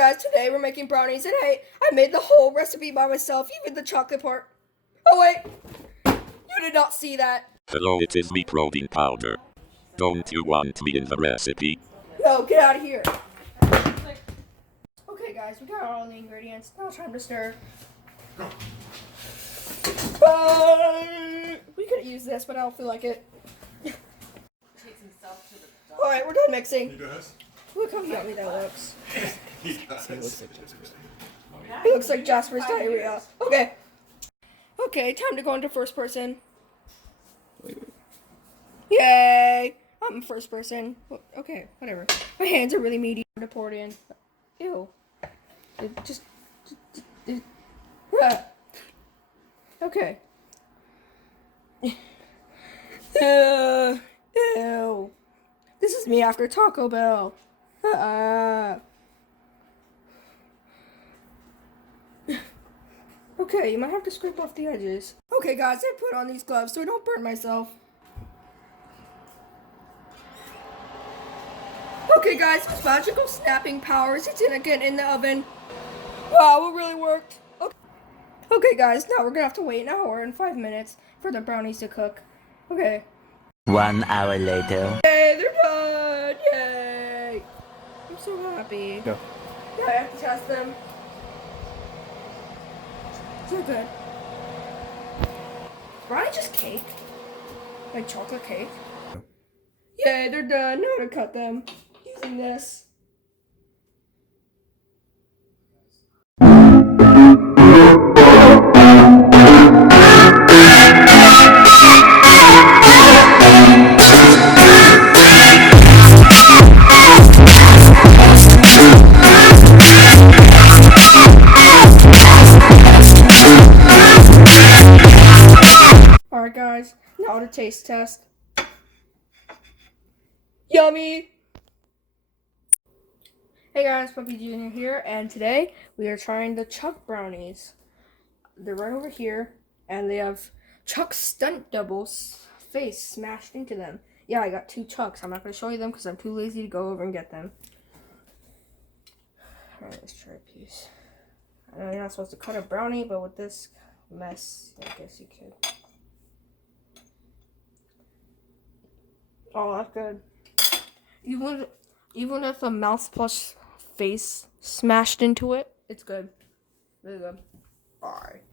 guys, today we're making brownies, and I made the whole recipe by myself, even the chocolate part. Oh wait, you did not see that. Hello, it is me, protein powder. Don't you want me in the recipe? No, get out of here. Okay guys, we got all the ingredients. Now it's time to stir. We could use this, but I don't feel like it. Alright, we're done mixing. Look how yummy that looks. It looks like Jasper's diarrhea. Okay. Okay, time to go into first person. Yay! I'm first person. Okay, whatever. My hands are really meaty to pour it in. Ew. Okay. Ew. This is me after Taco Bell. Okay, you might have to scrape off the edges. Okay guys, I put on these gloves so I don't burn myself. Okay guys, with magical snapping powers, it didn't get in the oven. Wow, it really worked. Okay guys, now we're gonna have to wait an hour and 5 minutes for the brownies to cook. Okay. 1 hour later. Yay, they're done! Yay! I'm so happy. Go. Yeah, I have to test them. So good. Brownie just cake? Like chocolate cake? Yay, they're done. Now to cut them using this. Alright guys, now to taste test. Yummy! Hey guys, Puppy Jr. here, and today we are trying the Chuck brownies. They're right over here, and they have Chuck stunt doubles face smashed into them. Yeah, I got 2 Chucks. I'm not going to show you them because I'm too lazy to go over and get them. Alright, let's try a piece. I know you're not supposed to cut a brownie, but with this mess, I guess you could. Oh, that's good. Even if the mouth plus face smashed into it, it's good. Really good. Alright.